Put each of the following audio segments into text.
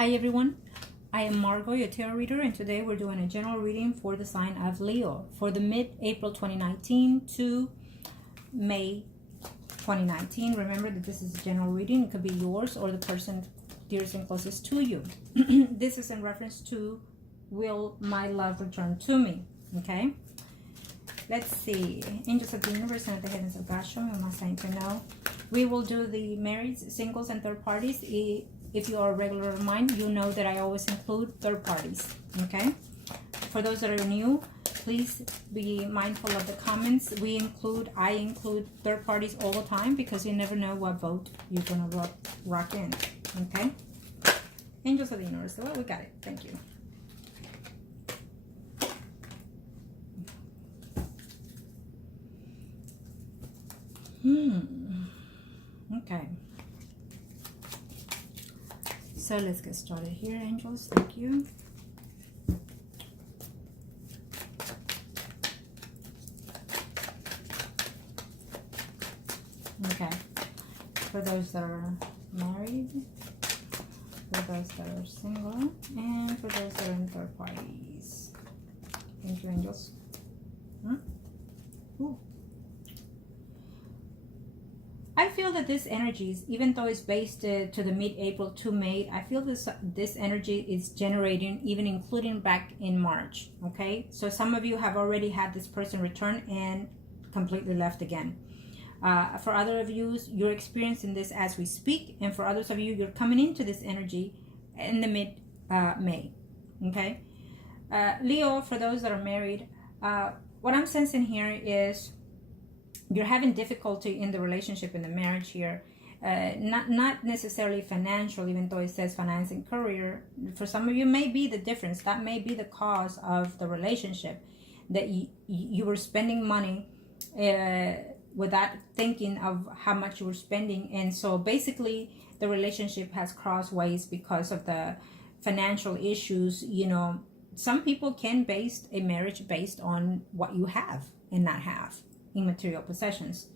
Hi everyone, I am Margot, your tarot reader, and today we're doing a general reading for the sign of Leo for the mid-April 2019 to May 2019. Remember that this is a general reading. It could be yours or the person dearest and closest to you. This is in reference to will my love return to me? Okay, let's see. Angels of the universe and the heavens of God, show me what my sign to know. We will do the marrieds, singles, and third parties. If you are a regular of mine, you know that I always include third parties, okay? For those that are new, please be mindful of the comments. I include third parties all the time because you never know what vote you're going to rock in, okay? Angels of the universe, well, we got it. Thank you. Okay. So let's get started here, angels. Thank you. Okay. For those that are married, for those that are single, and for those that are in third parties. Thank you, angels. Ooh. I feel that this energy, even though it's based to the mid-April to May, I feel this energy is generating, even including back in March, okay? So some of you have already had this person return and completely left again. For other of you, you're experiencing this as we speak, and for others of you, you're coming into this energy in the mid-May, okay? Leo, for those that are married, what I'm sensing here is you're having difficulty in the relationship, in the marriage here, not necessarily financial, even though it says finance and career. For some of you, may be the difference. That may be the cause of the relationship, that you were spending money without thinking of how much you were spending, and so basically the relationship has crossed ways because of the financial issues. You know, some people can base a marriage based on what you have and not have in material possessions.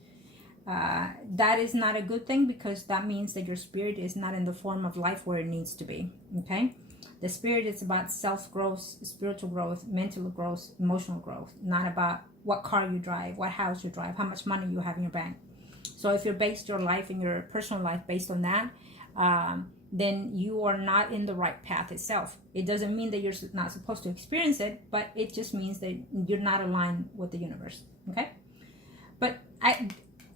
That is not a good thing, because that means that your spirit is not in the form of life where it needs to be, okay? The spirit is about self-growth, spiritual growth, mental growth, emotional growth, not about what car you drive, what house you drive, how much money you have in your bank. So if you're based your life and your personal life based on that, then you are not in the right path itself. It doesn't mean that you're not supposed to experience it, but it just means that you're not aligned with the universe, okay? But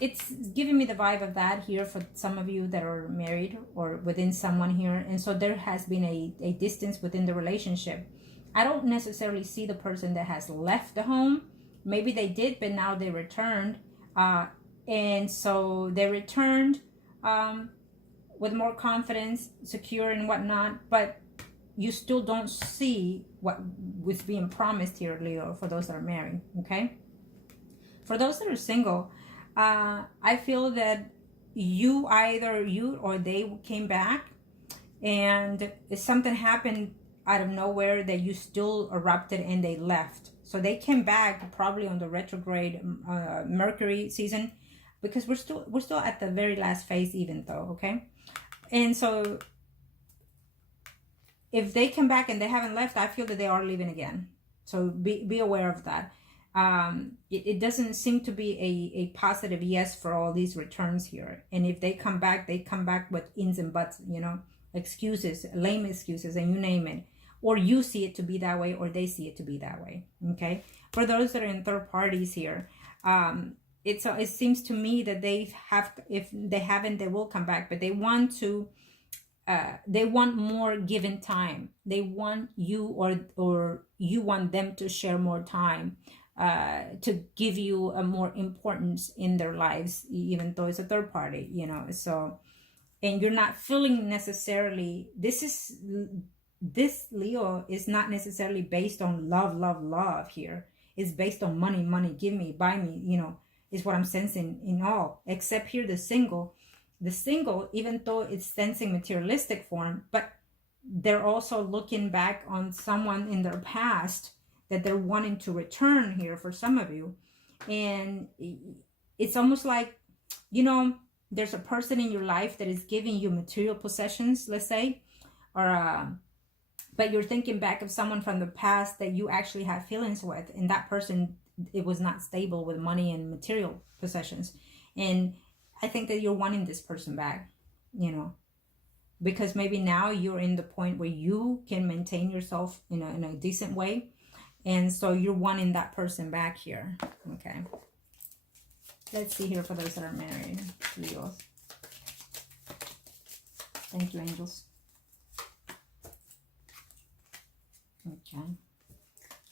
it's giving me the vibe of that here for some of you that are married or within someone here. And so there has been a distance within the relationship. I don't necessarily see the person that has left the home. Maybe they did, but now they returned. And so they returned with more confidence, secure and whatnot. But you still don't see what was being promised here, Leo, for those that are married, okay? For those that are single, I feel that either you or they came back, and if something happened out of nowhere that you still erupted and they left. So they came back probably on the retrograde Mercury season, because we're still at the very last phase even though, okay? And so if they come back and they haven't left, I feel that they are leaving again. So be aware of that. It doesn't seem to be a positive yes for all these returns here. And if they come back with ins and buts, you know, excuses, lame excuses, and you name it. Or you see it to be that way, or they see it to be that way, okay? For those that are in third parties here, it seems to me that if they haven't, they will come back, but they want to, they want more given time. They want you, or you want them to share more time, to give you a more importance in their lives, even though it's a third party, you know. So, and you're not feeling necessarily, this Leo is not necessarily based on love here. It's based on money, give me, buy me, you know, is what I'm sensing in all, except here the single, even though it's sensing materialistic form, but they're also looking back on someone in their past that they're wanting to return here for some of you. And it's almost like, you know, there's a person in your life that is giving you material possessions, let's say, but you're thinking back of someone from the past that you actually had feelings with, and that person, it was not stable with money and material possessions. And I think that you're wanting this person back, you know, because maybe now you're in the point where you can maintain yourself in a decent way. And so you're wanting that person back here. Okay. Let's see here for those that are married, Leos. Thank you, angels. Okay.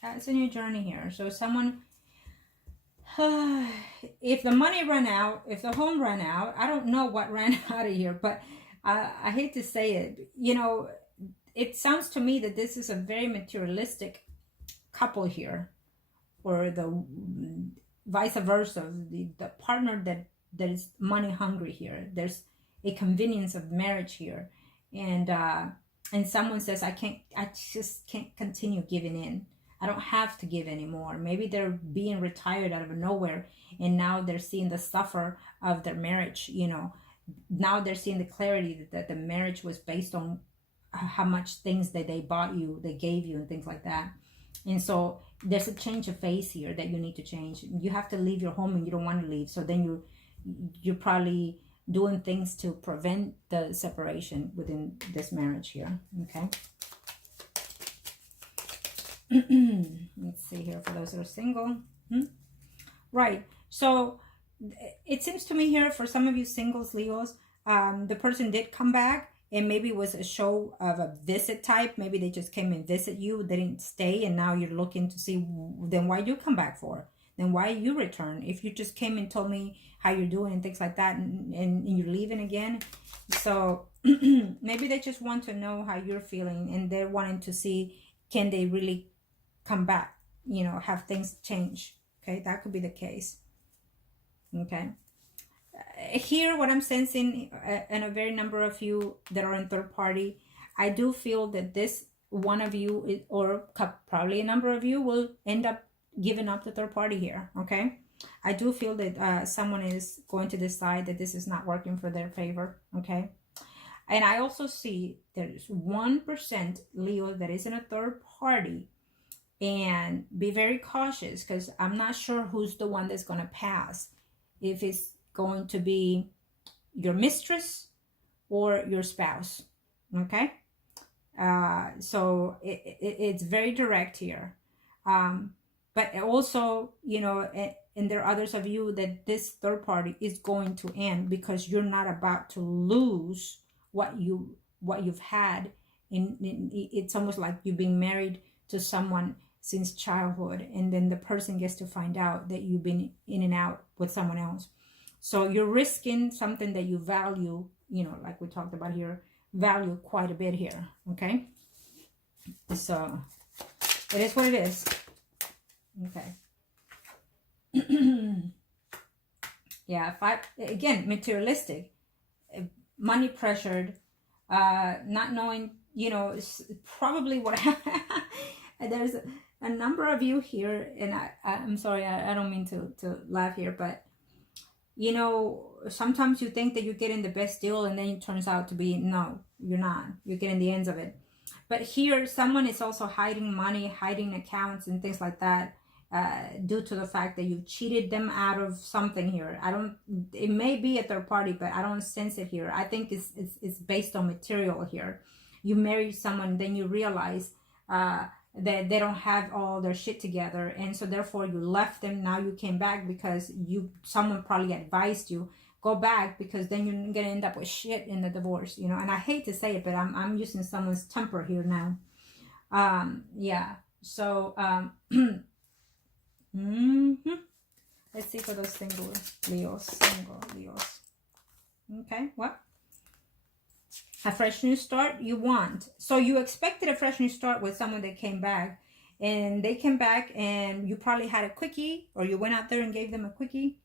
It's a new journey here. So someone, if the money ran out, if the home ran out, I don't know what ran out of here, but I hate to say it, you know, it sounds to me that this is a very materialistic couple here, or the vice versa, the partner that is money hungry here. There's a convenience of marriage here, and someone says, I just can't continue giving in. I don't have to give anymore. Maybe they're being retired out of nowhere, and now they're seeing the suffer of their marriage, you know. Now they're seeing the clarity that the marriage was based on how much things that they bought you, they gave you, and things like that. And so there's a change of phase here that you need to change. You have to leave your home, and you don't want to leave. So then you're probably doing things to prevent the separation within this marriage here. Okay. Let's see here for those that are single. Right. So it seems to me here, for some of you singles, Leos, the person did come back, and maybe it was a show of a visit type. Maybe they just came and visit you. They didn't stay, and now you're looking to see, then why you come back for? Then why you return? If you just came and told me how you're doing and things like that, and you're leaving again. So maybe they just want to know how you're feeling, and they're wanting to see, can they really come back, you know, have things change. Okay, that could be the case. Okay. Here, what I'm sensing, and a very number of you that are in third party, I do feel that this one of you, or probably a number of you, will end up giving up the third party here. Okay. I do feel that someone is going to decide that this is not working for their favor. Okay. And I also see there's 1% Leo that is in a third party, and be very cautious, because I'm not sure who's the one that's going to pass. If it's going to be your mistress or your spouse. Okay. So it's very direct here. But also, you know, and there are others of you that this third party is going to end, because you're not about to lose what you've had. It's almost like you've been married to someone since childhood, and then the person gets to find out that you've been in and out with someone else. So you're risking something that you value, you know, like we talked about here, value quite a bit here. Okay. So it is what it is. Okay. Yeah. Again, materialistic, money pressured, not knowing, you know, probably what there's a number of you here, and I'm sorry, I don't mean to laugh here, but you know, sometimes you think that you're getting the best deal, and then it turns out to be, no, you're not. You're getting the ends of it. But here, someone is also hiding money, hiding accounts and things like that, due to the fact that you've cheated them out of something here. It may be a third party, but I don't sense it here. I think it's based on material here. You marry someone, then you realize that they don't have all their shit together, and so therefore you left them. Now you came back because someone probably advised you, go back, because then you're gonna end up with shit in the divorce, you know. And I hate to say it, but I'm using someone's temper here now. Yeah. So let's see for those single Leos. Okay, what? A fresh new start you want. So you expected a fresh new start with someone that came back, and they came back, and you probably had a quickie, or you went out there and gave them a quickie.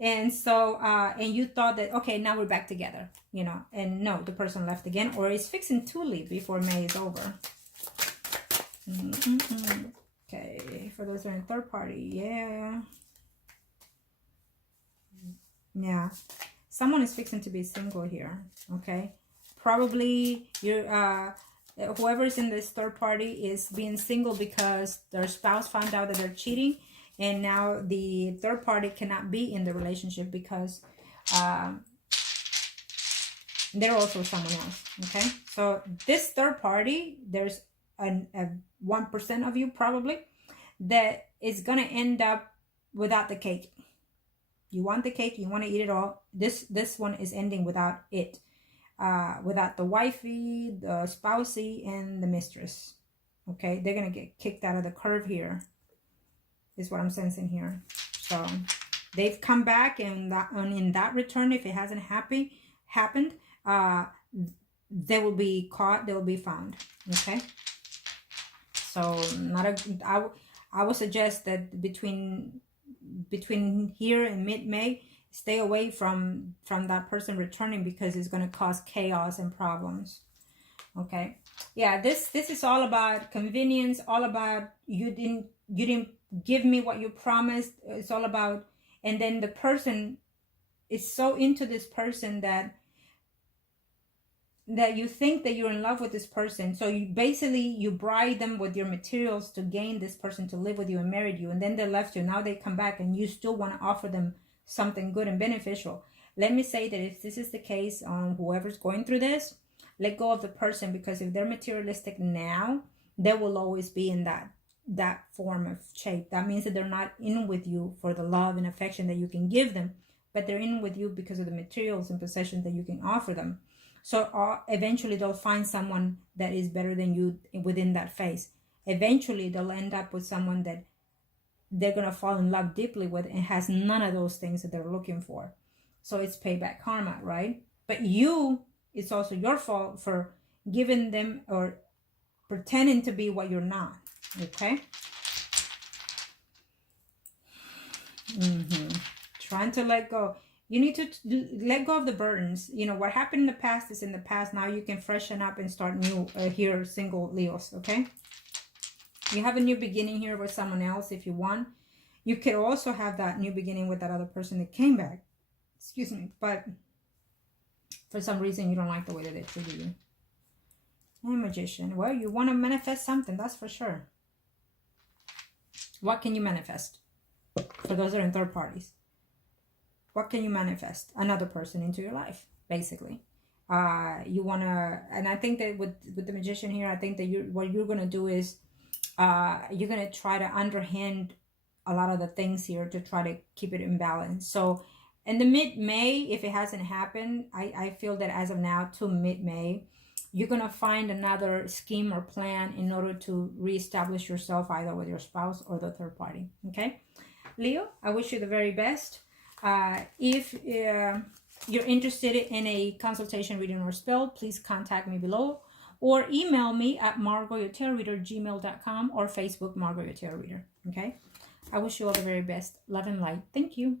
And so and you thought that, okay, now we're back together, you know. And no, the person left again, or is fixing to leave before May is over. Okay, for those who are in third party, yeah, someone is fixing to be single here. Okay, Probably whoever's in this third party is being single because their spouse found out that they're cheating, and now the third party cannot be in the relationship because they're also someone else. Okay, so this third party, there's a 1% of you probably that is gonna end up without the cake. You want the cake, you want to eat it all. This one is ending without it, without the wifey, the spousey, and the mistress. Okay, they're gonna get kicked out of the curve here, is what I'm sensing here. So they've come back, and in that return, if it hasn't happened, they will be caught, they will be found. Okay, so I would suggest that between here and mid-May, stay away from that person returning, because it's going to cause chaos and problems. Okay, yeah, this is all about convenience, all about you didn't give me what you promised. It's all about, and then the person is so into this person that you think that you're in love with this person. So you bribe them with your materials to gain this person to live with you and marry you, and then they left you. Now they come back and you still want to offer them something good and beneficial. Let me say that if this is the case on whoever's going through this, let go of the person, because if they're materialistic now, they will always be in that form of shape. That means that they're not in with you for the love and affection that you can give them, but they're in with you because of the materials and possessions that you can offer them. So eventually they'll find someone that is better than you within that phase. Eventually they'll end up with someone that they're going to fall in love deeply with and has none of those things that they're looking for. So it's payback karma, right? But it's also your fault for giving them or pretending to be what you're not. Okay? Trying to let go. You need to let go of the burdens. You know, what happened in the past is in the past. Now you can freshen up and start new here, single Leos, okay? You have a new beginning here with someone else if you want. You could also have that new beginning with that other person that came back. Excuse me. But for some reason, you don't like the way that they treated you. And Magician. Well, you want to manifest something, that's for sure. What can you manifest? For those that are in third parties. What can you manifest? Another person into your life, basically. You want to, and I think that with the Magician here, I think that what you're going to do is you're going to try to underhand a lot of the things here to try to keep it in balance. So in the mid-May, if it hasn't happened, I feel that as of now to mid-May, you're going to find another scheme or plan in order to reestablish yourself either with your spouse or the third party. Okay? Leo, I wish you the very best. If you're interested in a consultation, reading, or spell, please contact me below or email me at margourtarotreader@gmail.com or Facebook Margourtarotreader. Okay? I wish you all the very best. Love and light. Thank you.